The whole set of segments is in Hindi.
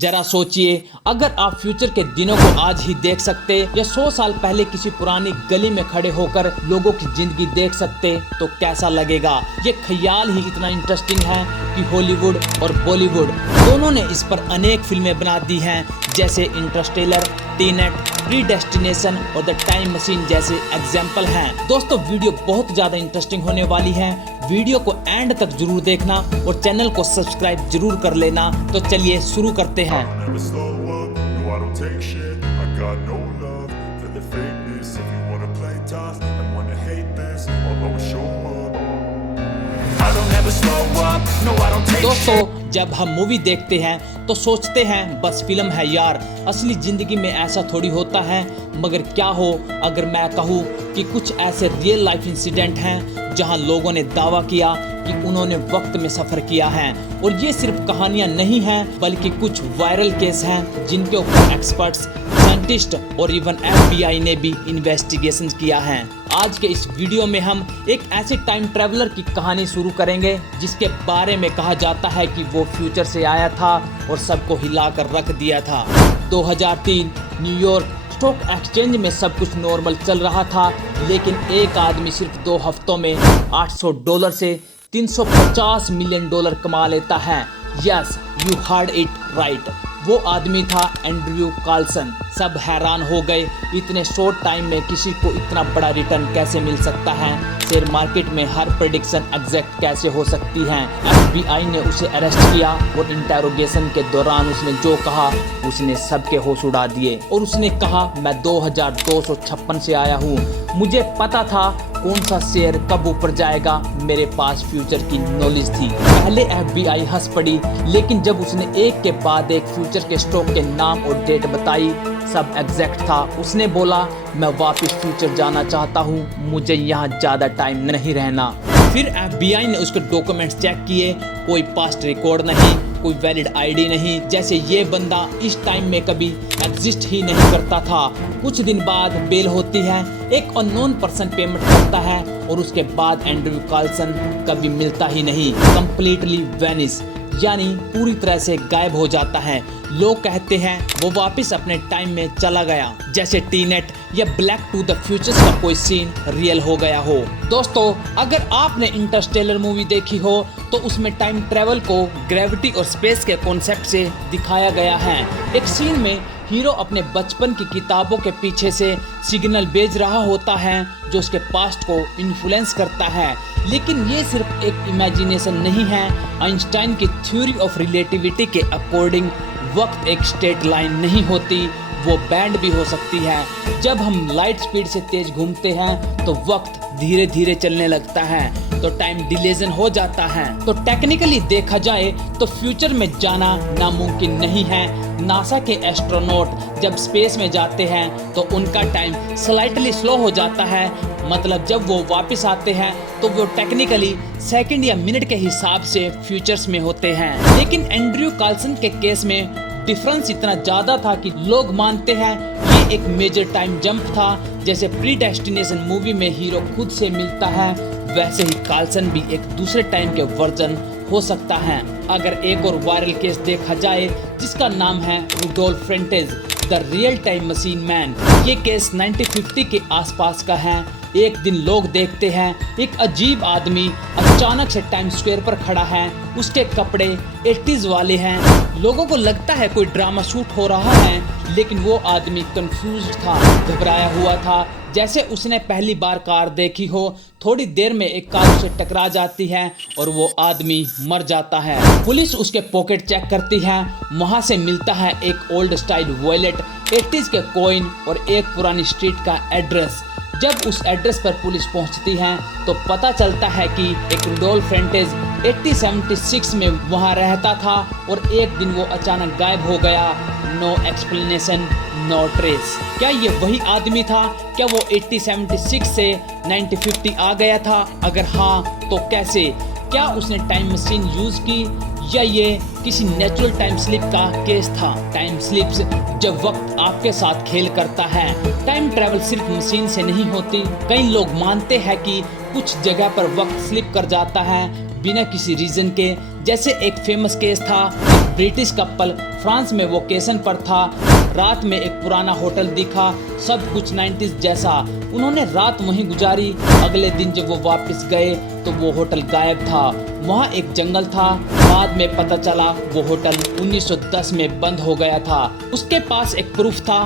जरा सोचिए, अगर आप फ्यूचर के दिनों को आज ही देख सकते या 100 साल पहले किसी पुरानी गली में खड़े होकर लोगों की जिंदगी देख सकते तो कैसा लगेगा। ये ख्याल ही इतना इंटरेस्टिंग है कि हॉलीवुड और बॉलीवुड दोनों ने इस पर अनेक फिल्में बना दी हैं, जैसे इंटरस्टेलर, टीनेट, प्रीडेस्टिनेशन और द टाइम मशीन जैसे एग्जाम्पल हैं। दोस्तों, वीडियो बहुत ज़्यादा इंटरेस्टिंग होने वाली है। वीडियो को एंड तक जरूर देखना और चैनल को सब्सक्राइब जरूर कर लेना। तो चलिए शुरू करते हैं। दोस्तों, जब हम मूवी देखते हैं तो सोचते हैं बस फिल्म है यार, असली जिंदगी में ऐसा थोड़ी होता है। मगर क्या हो अगर मैं कहूँ कि कुछ ऐसे रियल लाइफ इंसिडेंट हैं जहां लोगों ने दावा किया कि उन्होंने वक्त में सफर किया है। और ये सिर्फ कहानियां नहीं हैं, बल्कि कुछ वायरल केस हैं जिनके ऊपर एक्सपर्ट्स, साइंटिस्ट और इवन FBI ने भी इन्वेस्टिगेशन किया है। आज के इस वीडियो में हम एक ऐसे टाइम ट्रैवलर की कहानी शुरू करेंगे जिसके बारे में कहा जाता है कि वो फ्यूचर से आया था और सबको हिलाकर रख दिया था। 2003 न्यूयॉर्क स्टॉक एक्सचेंज में सब कुछ नॉर्मल चल रहा था, लेकिन एक आदमी सिर्फ 2 हफ्तों में $800 से $350 मिलियन कमा लेता है। Yes, you heard it right. वो आदमी था एंड्रयू कार्लसन। सब हैरान हो गए, इतने शॉर्ट टाइम में किसी को इतना बड़ा रिटर्न कैसे मिल सकता है। शेयर मार्केट में हर प्रेडिक्शन एग्जैक्ट कैसे हो सकती है। FBI ने उसे अरेस्ट किया और इंटेरोगेशन के दौरान उसने जो कहा उसने सबके होश उड़ा दिए। और उसने कहा, मैं 2256 से आया हूँ, मुझे पता था कौन सा शेयर कब ऊपर जाएगा, मेरे पास फ्यूचर की नॉलेज थी। पहले FBI हंस पड़ी, लेकिन जब उसने एक के बाद एक फ्यूचर के स्टॉक के नाम और डेट बताई, सब एग्जैक्ट था। उसने बोला, मैं वापस फ्यूचर जाना चाहता हूँ, मुझे यहाँ ज़्यादा टाइम नहीं रहना। फिर FBI ने उसके डॉक्यूमेंट्स चेक किए, कोई पास्ट रिकॉर्ड नहीं, कोई वैलिड ID नहीं, जैसे ये बंदा इस टाइम में कभी एग्जिस्ट ही नहीं करता था। कुछ दिन बाद बेल होती है, एक अननोन पर्सन पेमेंट करता है और उसके बाद एंड्रयू कार्लसन कभी मिलता ही नहीं, कंप्लीटली वैनिश, यानी पूरी तरह से गायब हो जाता है। लोग कहते हैं वो वापस अपने टाइम में चला गया, जैसे टीनेट या ब्लैक टू द फ्यूचर का कोई सीन रियल हो गया हो। दोस्तों, अगर आपने इंटरस्टेलर मूवी देखी हो तो उसमें टाइम ट्रेवल को ग्रेविटी और स्पेस के कॉन्सेप्ट से दिखाया गया है। एक सीन में हीरो अपने बचपन की किताबों के पीछे से सिग्नल भेज रहा होता है जो उसके पास्ट को इन्फ्लुएंस करता है। लेकिन ये सिर्फ एक इमेजिनेशन नहीं है। आइंस्टाइन की थ्योरी ऑफ रिलेटिविटी के अकॉर्डिंग वक्त एक स्ट्रेट लाइन नहीं होती, वो बैंड भी हो सकती है। जब हम लाइट स्पीड से तेज घूमते हैं तो वक्त धीरे धीरे चलने लगता है, तो टाइम डिलेजन हो जाता है। तो टेक्निकली देखा जाए तो फ्यूचर में जाना नामुमकिन नहीं है। नासा के एस्ट्रोनॉट जब स्पेस में जाते हैं तो उनका टाइम स्लाइटली स्लो हो जाता है, मतलब जब वो वापस आते हैं तो वो टेक्निकली सेकंड या मिनट के हिसाब से फ्यूचर्स में होते हैं। लेकिन एंड्रयू कार्लसन के केस में डिफरेंस इतना ज्यादा था कि लोग मानते हैं ये एक मेजर टाइम जंप था। जैसे प्रीडेस्टिनेशन मूवी में हीरो खुद से मिलता है, वैसे ही कार्लसन भी एक दूसरे टाइम के वर्जन हो सकता है। अगर एक और वायरल केस देखा जाए जिसका नाम है Rudolph Fentz the real time machine man. ये केस 1950 के आसपास का है। एक दिन लोग देखते हैं एक अजीब आदमी अचानक से टाइम स्क्वायर पर खड़ा है, उसके कपड़े 80s वाले हैं। लोगों को लगता है कोई ड्रामा शूट हो रहा है, लेकिन वो आदमी कंफ्यूज्ड था, घबराया हुआ था, जैसे उसने पहली बार कार देखी हो। थोड़ी देर में एक कार उसे टकरा जाती है और वो आदमी मर जाता है। पुलिस उसके पॉकेट चेक करती है, वहाँ से मिलता है एक ओल्ड स्टाइल वॉलेट, 80s के कॉइन और एक पुरानी स्ट्रीट का एड्रेस। जब उस एड्रेस पर पुलिस पहुंचती है तो पता चलता है कि एक रुडोल्फ फ्रेंटेज 1876 में वहां रहता था और एक दिन वो अचानक गायब हो गया। No explanation, no trace. क्या ये वही आदमी था? क्या वो 1876 से 1950 आ गया था? अगर हाँ तो कैसे? क्या उसने टाइम मशीन यूज की या ये किसी नेचुरल टाइम स्लिप का केस था? टाइम स्लिप्स जब वक्त आपके साथ खेल करता है। टाइम ट्रैवल सिर्फ मशीन से नहीं होती। कई लोग मानते हैं कि कुछ जगह पर वक्त स्लिप कर जाता है बिना किसी रीजन के। जैसे एक फेमस केस था ब्रिटिश कपल फ्रांस में वोकेशन पर था। रात में एक पुराना होटल दिखा, सब कुछ 90s जैसा। उन्होंने रात वहीं गुजारी। अगले दिन जब वो वापस गए तो वो होटल गायब था। वहाँ एक जंगल था। बाद में पता चला वो होटल 1910 में बंद हो गया था। उसके पास एक प्रूफ था,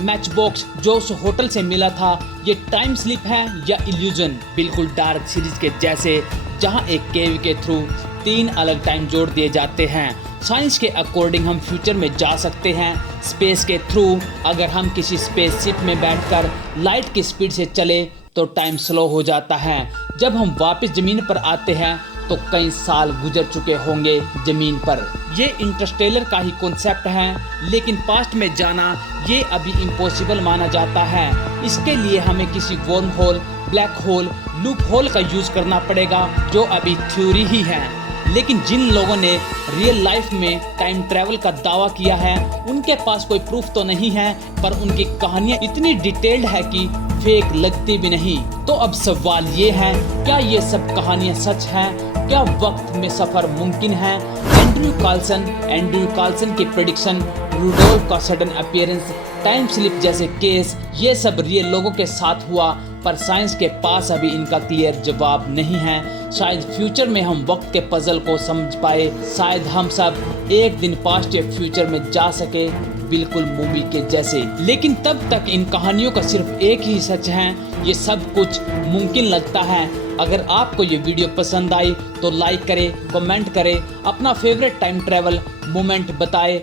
मैच बॉक्स जो उस होटल से मिला था। ये टाइम स्लिप है या इल्यूजन? बिल्कुल डार्क सीरीज के जैसे, जहाँ एक केव के थ्रू 3 अलग टाइम जोड़ दिए जाते हैं। साइंस के अकॉर्डिंग हम फ्यूचर में जा सकते हैं स्पेस के थ्रू। अगर हम किसी स्पेसशिप में बैठकर लाइट की स्पीड से चले तो टाइम स्लो हो जाता है। जब हम वापस ज़मीन पर आते हैं तो कई साल गुजर चुके होंगे ज़मीन पर। ये इंटरस्टेलर का ही कॉन्सेप्ट है, लेकिन पास्ट में जाना ये अभी इम्पॉसिबल माना जाता है। इसके लिए हमें किसी worm hole, black hole, loop hole का यूज़ करना पड़ेगा, जो अभी थ्योरी ही है। लेकिन जिन लोगों ने रियल लाइफ में टाइम ट्रैवल का दावा किया है, उनके पास कोई प्रूफ तो नहीं है, पर उनकी कहानियाँ इतनी डिटेल्ड है कि फेक लगती भी नहीं। तो अब सवाल ये है, क्या ये सब कहानियाँ सच हैं? क्या वक्त में सफ़र मुमकिन है? एंड्रयू कार्लसन की प्रेडिक्शन, रूडोल्फ का सडन अपीयरेंस, टाइम स्लिप जैसे केस, ये सब रियल लोगों के साथ हुआ, पर साइंस के पास अभी इनका क्लियर जवाब नहीं है। शायद फ्यूचर में हम वक्त के पजल को समझ पाए। शायद हम सब एक दिन पास्ट या फ्यूचर में जा सके, बिल्कुल मूवी के जैसे। लेकिन तब तक इन कहानियों का सिर्फ एक ही सच है, ये सब कुछ मुमकिन लगता है। अगर आपको ये वीडियो पसंद आई तो लाइक करें, कमेंट करें, अपना फेवरेट टाइम ट्रैवल मोमेंट बताएं।